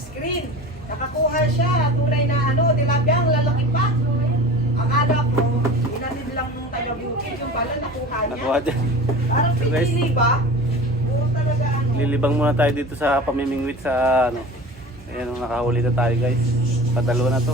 Screen. Nakakuha siya. Tunay na tilapia. Ang lalaki pa. Akala ko, inatid lang nung taga-bukid. Yung pala nakuha niya. Nakuha dyan. Parang pinili ba? Puro talaga Lilibang muna tayo dito sa pamimingwit sa Ayan, nakahuli na tayo guys. Padalawa na to.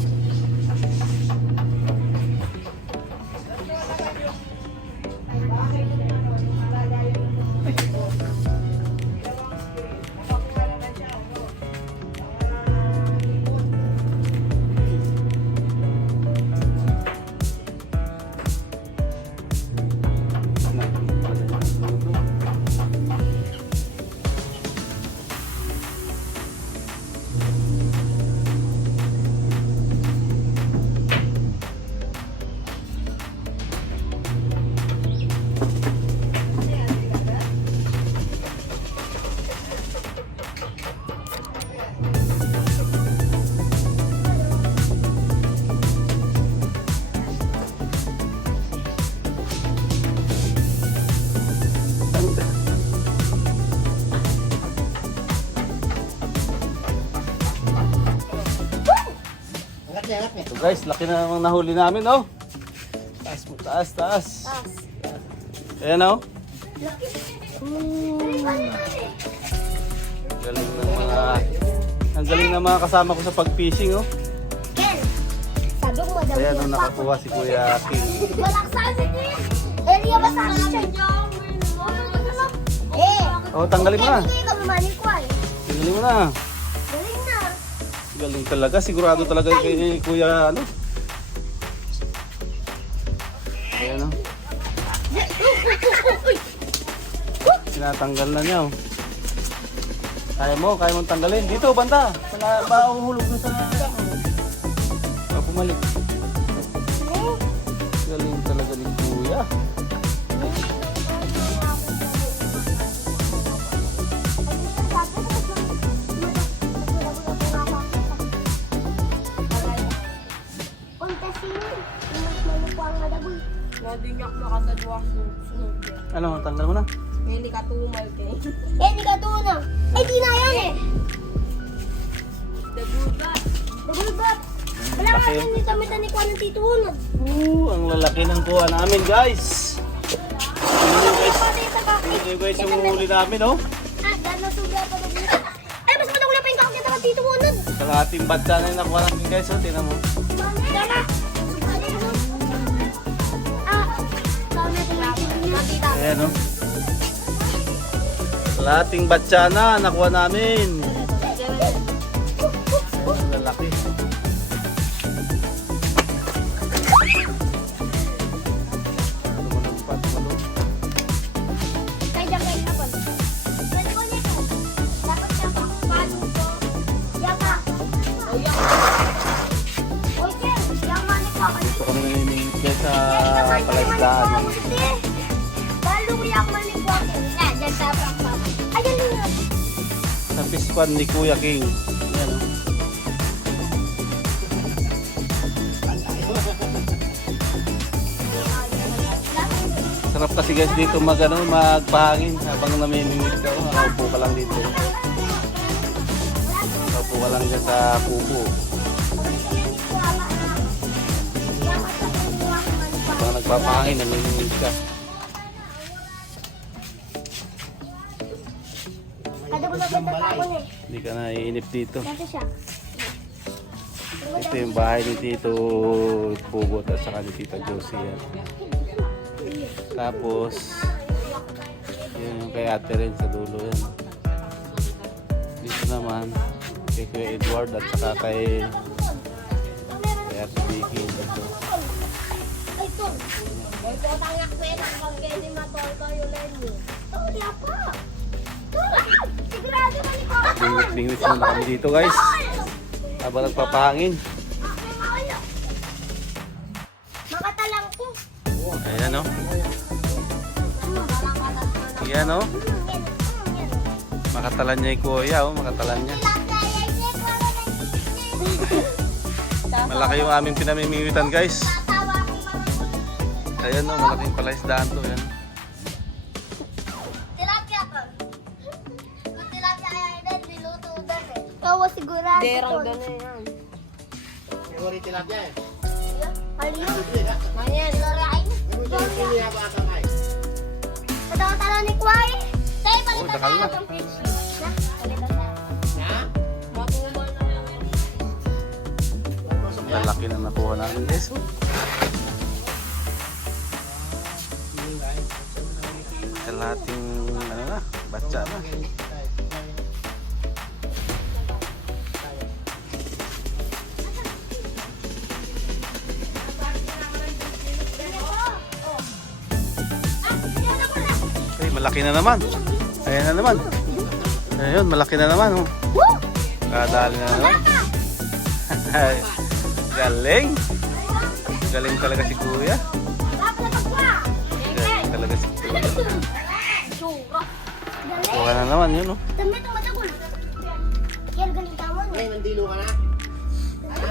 So guys, laki na namang nahuli namin, oh. Taas mo, taas, taas. Ayan, oh. Ang galing ng mga kasama ko sa pag-fishing, oh. Ayan, oh, nakakuha si Kuya King. Oh, tanggalin mo na. Tanggalin mo na. Galing talaga, sigurado talaga kay Kuya Ayan, oh. Tinatanggal na niya, oh. Kaya mong tanggalin. Dito, banta. Mahuhulog na sa pumalik. Galing talaga ni Kuya. Nadinyak na kasadwa sunod yan. Ano, tanggal mo na? Hindi ka tumal kay. Hindi ka tuna. Di na yan eh. Dagugat. Nagulbat. Wala nga yan ni Tamita ni Kuya ng Tito Unod. Ang lalaki ng kuha namin, guys. Pati sa kaki. Ito guys yung huli namin, oh. Dahil nasubra pa na dito. Ay, mas matagula pa yung kakakita ng Tito Unod. Sa ating badsa na yung nakuha namin, guys, oh. Tingnan mo. Tama. Ayan, oh. Lating batsa na nakuha namin. Ang lalaki. Tumalong pa, tumalong. Kaya dyan kayo kapag. Pwede ko nito. Dapat siya pa. Paano ko? Yaka. Okay. Yaman ni Papa. Dito kami namimingit guys sa palaisdaan. Balo ko yaman ni Papa. Yan, dyan sa Papa. Ayan na. Sa pispan ni Kuya King. Ayan, oh. Sarap kasi guys dito magpahangin habang namimingwit ka. Nakaupo ka lang dito. Nakaupo ka lang dyan sa kubo. Habang nagpapahangin, namimingwit ka. Kada ko na tatapon eh. Hindi ka naiinip dito. Dito siya. Ito yung bahay ni Tito Pugot at saka ni Tita Josie. Yan. Tapos, yun yung kay ate rin sa dulo yan. Dito naman, kay Kuya Edward at saka kay ate Vicky. Dito. Ay, ito. Ay, ito tangak ko eh. Kapag hindi matol ko yung lenyo. Ito, wala pa. Sigurado ka ni Papa. Bingwit muna kami dito guys. Habang nagpapahangin. Makatalang ko. Ayan o. Ayan o. Makatalan niya yung kuya o. Makatalan niya. Malaki yung aming pinamimingwitan guys. Ayan o. Malaking palaisdaan to. Ayan. Tilapia ko. Kung tilapia ay din, niluto din. dalawa sigurado. Derang gano'n yan. Siguro tilapia eh. Halino. Manyan. Lorain. Hindi na ba ata kay? Tatawa-tala ni Kwai. Tayo, Oh, balikan dakal na. ng fish. Na, balikan na. Ha? Matulog na lang. Lalaki na nakuha namin guys. Kalating ano na, batsa na. Ay, malaki na naman. Ayan na naman. Ayun, malaki na naman. Oh. Woo! Kadali na naman. Ay, galing. Galing talaga si Kuya. Galing talaga si Kuya. Kuha na naman yun, oh. Dami itong matagol. Yan, galing tawon. Ngayon, nandilo ka na? Ha?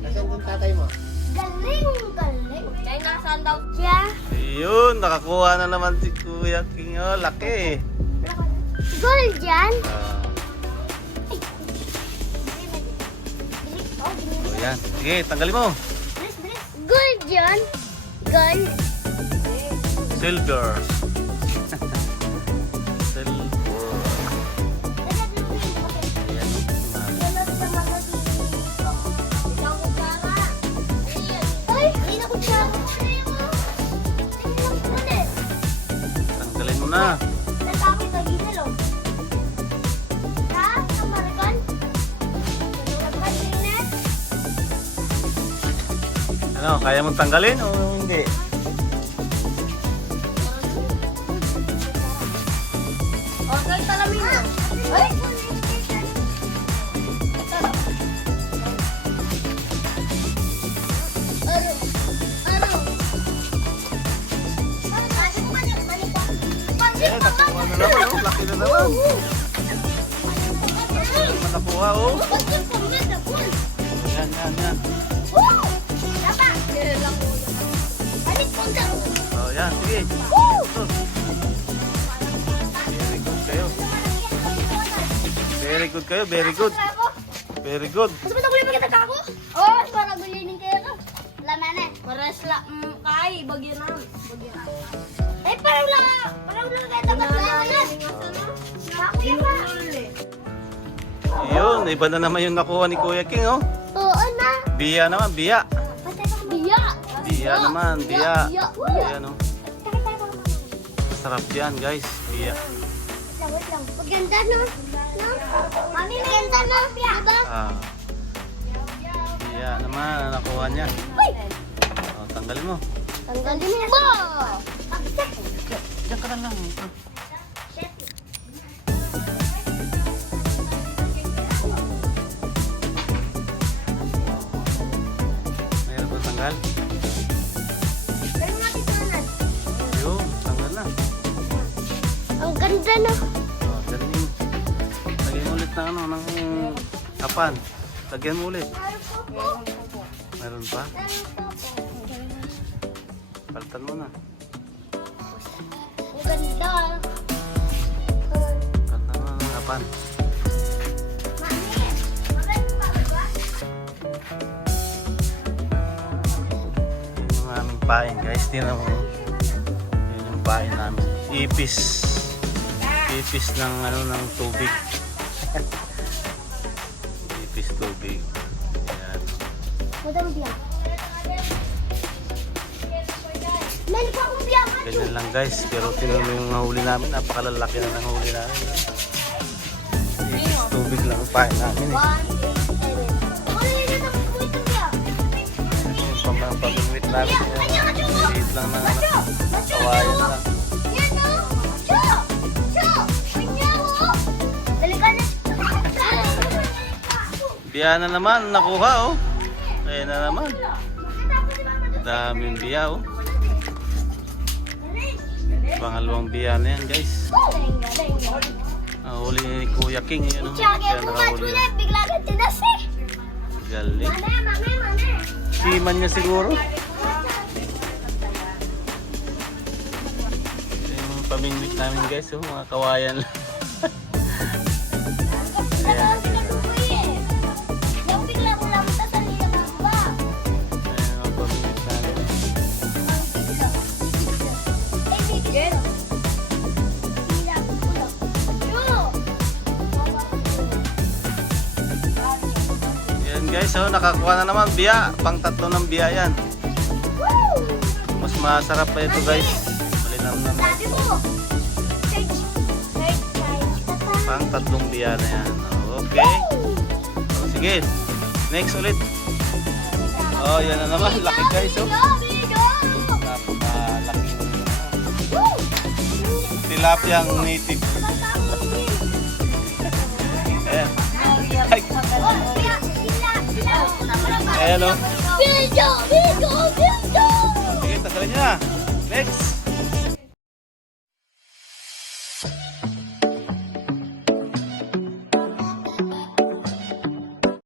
Nasaan yung tatay mo? Galing, galing. Kaya nakasaan daw. Siya. Ayun, nakakuha na naman si Kuya King. Oh, laki. Gold yan. Ah, oh, yan. Sige, tanggalin mo. Gold yan. Gold. Silver. Silver. Ayan. Ay, hindi na ko siya. Tanggalin mo na. Natapos na ginalo. Ha? Ang Maricon? Ano, kaya mong tanggalin o hindi? Okay, talamin mo. Ay! Ano? Ano? Eh, nakuha na naman, oh. Laki na naman. Naman nakuha, oh. Yan, yan, yan. Oh, yan, sige. Ito. Very good kayo. Very good kayo, very good. Very good. Oh, para gulinin kayo. Laman eh. Pares la, kay, bagyan na. Eh, parang lang kayo dapat laman. Nakuya pa. Yun, iba na naman yung nakuha ni Kuya King, oh. Oo na. Biya naman, biya. Biya. Biya naman, biya. Biya. Biya, no. Masarap yan, guys. Biya. Wait lang. Maganda no? No? Mami, maganda no? Diba? Ah. Biya naman, nakuha niya. Uy! Oh, tanggalin mo. Tanggalin mo! Diyan ka na lang. Mayroon ba tanggal? Pero natin tunan. Yun, tanggal na. Ang ganda no? Oh, galing. Lagyan mo ulit ng ano, ng kapan. Lagyan mo ulit. Meron pa? Palitan mo na. Ang ganda. Palitan mo na ng kapan. Mami, maganda pa ba? Yun yung aming pain, guys. Tingnan mo. Yun yung pain namin. Ipis. Ipis ng ano, ng tubig. Ipis tubig. Ayan. Madami biya. Meron pa akong biya. Ganyan lang, guys. Pero tingnan mo yung nahuli namin. Napakalalaki na ng huli namin. Ipis tubig lang ang pain namin. Eh. 1, 8, 7. Ano yun yung tapos mo itong biya? Yung pamangwit namin. Liit lang na kawayan lang. Yan o! Cho! Cho! Kanya mo! Dalikan na! Biya na naman. Nakuha, oh. Ayan na naman. Daming biya, oh. Pangalawang biya na yan, guys. Galing, galing. Huli ni Kuya King. Yun, oh. Tsaka Kaya yung nakahuli. kumat bigla ka tinasi. Galing. Mane. Siman niya siguro. Ito yung pamingwit namin, guys. Oh, mga kawayan lang. Ayan. guys, so nakakuha na naman biya. Pang 3 ng biya yan. Mas masarap pa ito guys. Malinamnam. Sabi mo. Search. Pang 3 biya na yan. Okay. So, sige. Next ulit. Oh, yan na naman. Laki guys. Oh. Napakalaki. Tilapia ang native. Ayan. Ay. Ayan o. Video! Sige, tagalin niya. Next.